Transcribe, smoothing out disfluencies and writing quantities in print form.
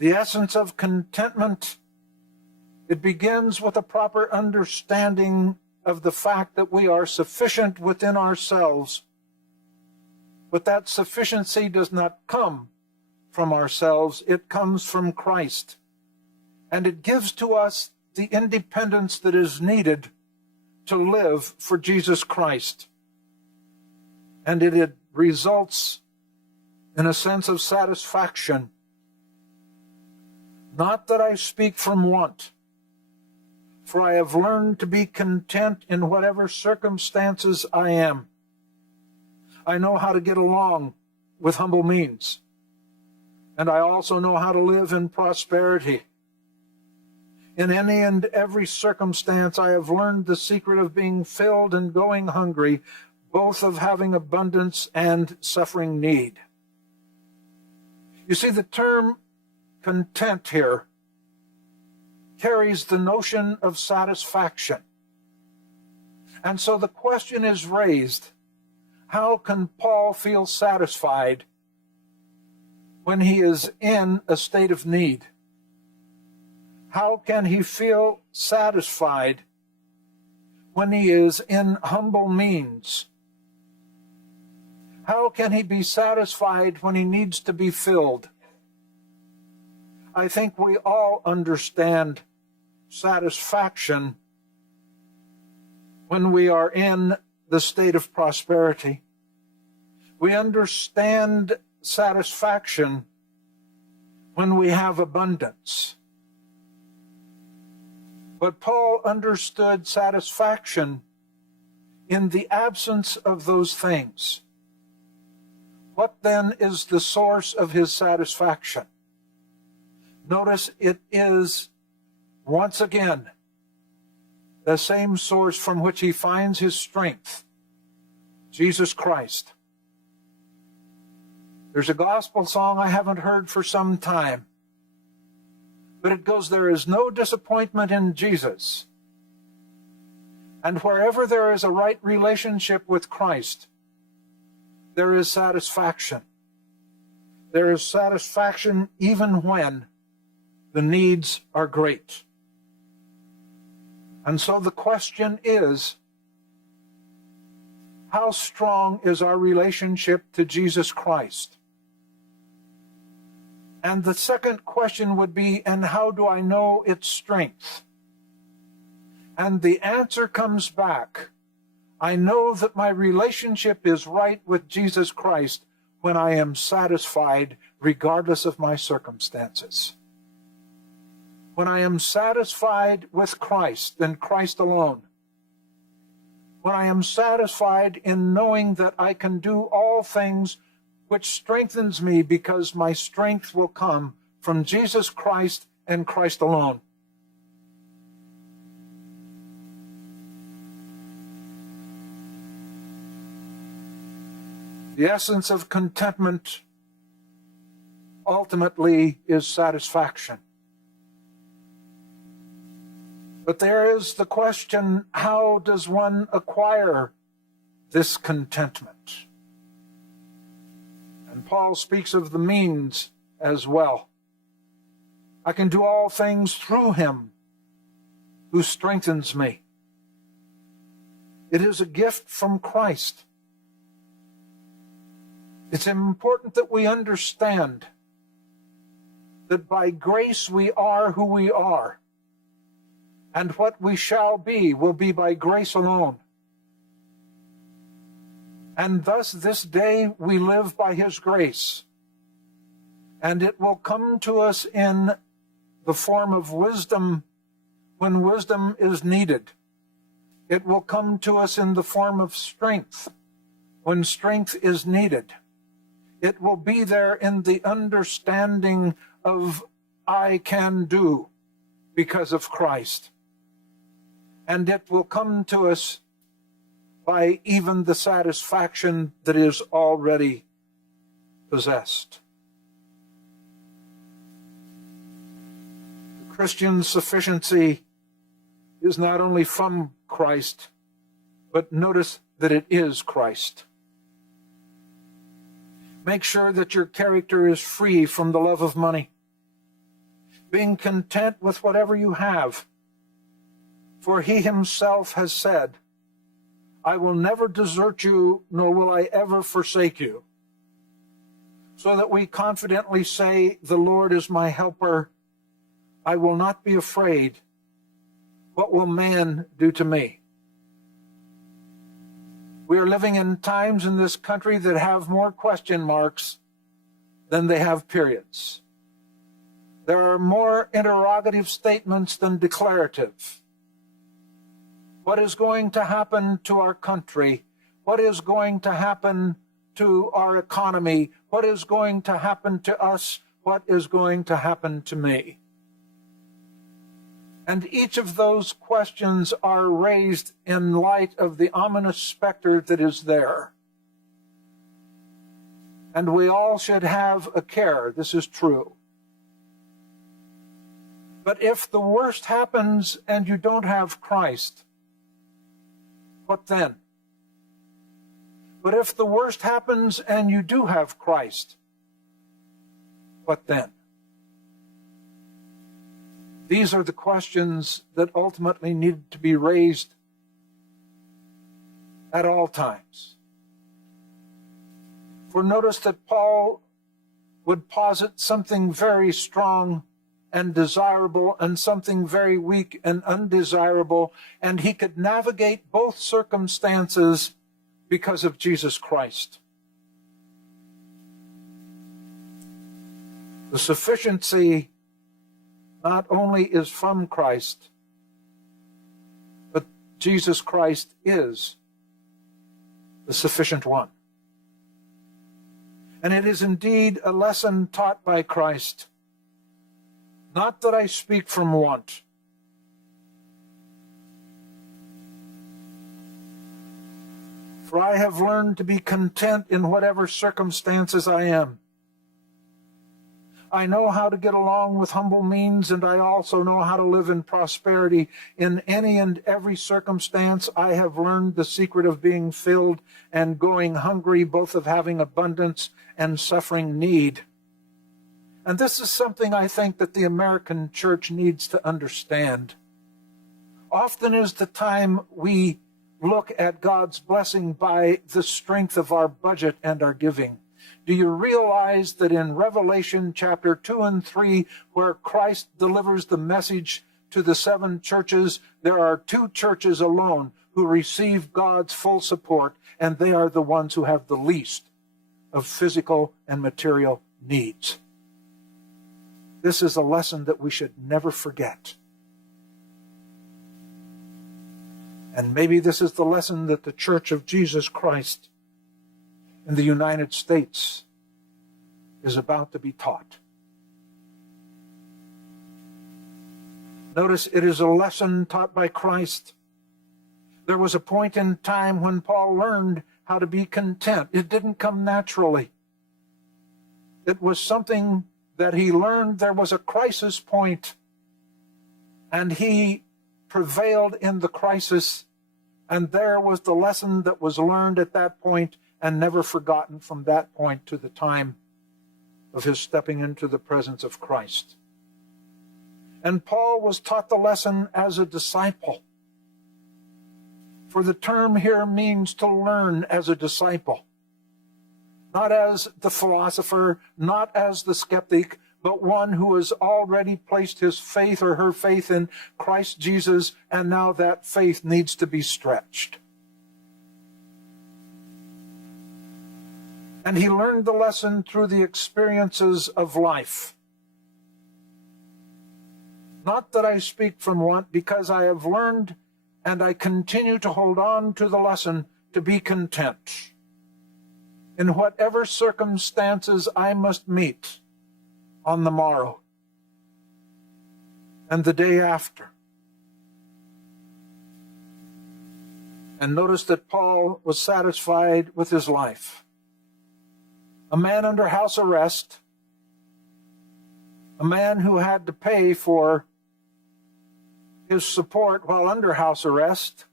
The essence of contentment, it begins with a proper understanding of the fact that we are sufficient within ourselves. But that sufficiency does not come from ourselves, it comes from Christ. And it gives to us the independence that is needed to live for Jesus Christ. And it results in a sense of satisfaction. Not that I speak from want, for I have learned to be content in whatever circumstances I am. I know how to get along with humble means, and I also know how to live in prosperity. In any and every circumstance, I have learned the secret of being filled and going hungry, both of having abundance and suffering need. You see, the term content here carries the notion of satisfaction. And so the question is raised, how can Paul feel satisfied when he is in a state of need? How can he feel satisfied when he is in humble means? How can he be satisfied when he needs to be filled? I think we all understand satisfaction when we are in the state of prosperity. We understand satisfaction when we have abundance. But Paul understood satisfaction in the absence of those things. What then is the source of his satisfaction? Notice it is, once again, the same source from which he finds his strength, Jesus Christ. There's a gospel song I haven't heard for some time, but it goes, there is no disappointment in Jesus. And wherever there is a right relationship with Christ, there is satisfaction. There is satisfaction even when the needs are great. And so the question is, how strong is our relationship to Jesus Christ? And the second question would be, and how do I know its strength? And the answer comes back. I know that my relationship is right with Jesus Christ when I am satisfied regardless of my circumstances. When I am satisfied with Christ and Christ alone. When I am satisfied in knowing that I can do all things which strengthens me because my strength will come from Jesus Christ and Christ alone. The essence of contentment ultimately is satisfaction. But there is the question, how does one acquire this contentment? And Paul speaks of the means as well. I can do all things through him who strengthens me. It is a gift from Christ. It's important that we understand that by grace we are who we are, and what we shall be will be by grace alone. And thus this day we live by his grace, and it will come to us in the form of wisdom when wisdom is needed. It will come to us in the form of strength when strength is needed. It will be there in the understanding of I can do because of Christ. And it will come to us by even the satisfaction that is already possessed. The Christian sufficiency is not only from Christ, but notice that it is Christ. Make sure that your character is free from the love of money. being content with whatever you have. For he himself has said, I will never desert you, nor will I ever forsake you. So that we confidently say, the Lord is my helper. I will not be afraid. What will man do to me? We are living in times in this country that have more question marks than they have periods. There are more interrogative statements than declarative. What is going to happen to our country? What is going to happen to our economy? What is going to happen to us? What is going to happen to me? And each of those questions are raised in light of the ominous specter that is there. And we all should have a care. This is true. But if the worst happens and you don't have Christ, what then? But if the worst happens and you do have Christ, what then? These are the questions that ultimately need to be raised at all times. For notice that Paul would posit something very strong and desirable and something very weak and undesirable, and he could navigate both circumstances because of Jesus Christ. The sufficiency not only is from Christ, but Jesus Christ is the sufficient one. And it is indeed a lesson taught by Christ. Not that I speak from want. For I have learned to be content in whatever circumstances I am. I know how to get along with humble means, and I also know how to live in prosperity. In any and every circumstance, I have learned the secret of being filled and going hungry, both of having abundance and suffering need. And this is something I think that the American church needs to understand. Often is the time we look at God's blessing by the strength of our budget and our giving. Do you realize that in Revelation chapter 2 and 3, where Christ delivers the message to the 7 churches, there are 2 churches alone who receive God's full support, and they are the ones who have the least of physical and material needs. This is a lesson that we should never forget. And maybe this is the lesson that the Church of Jesus Christ in the United States is about to be taught. Notice it is a lesson taught by Christ. There was a point in time when Paul learned how to be content. It didn't come naturally. It was something that he learned. There was a crisis point, and he prevailed in the crisis, and there was the lesson that was learned at that point and never forgotten from that point to the time of his stepping into the presence of Christ. And Paul was taught the lesson as a disciple. For the term here means to learn as a disciple. Not as the philosopher, not as the skeptic, but one who has already placed his faith or her faith in Christ Jesus, and now that faith needs to be stretched. And he learned the lesson through the experiences of life. Not that I speak from want, because I have learned and I continue to hold on to the lesson to be content in whatever circumstances I must meet on the morrow and the day after. And notice that Paul was satisfied with his life. A man under house arrest, a man who had to pay for his support while under house arrest,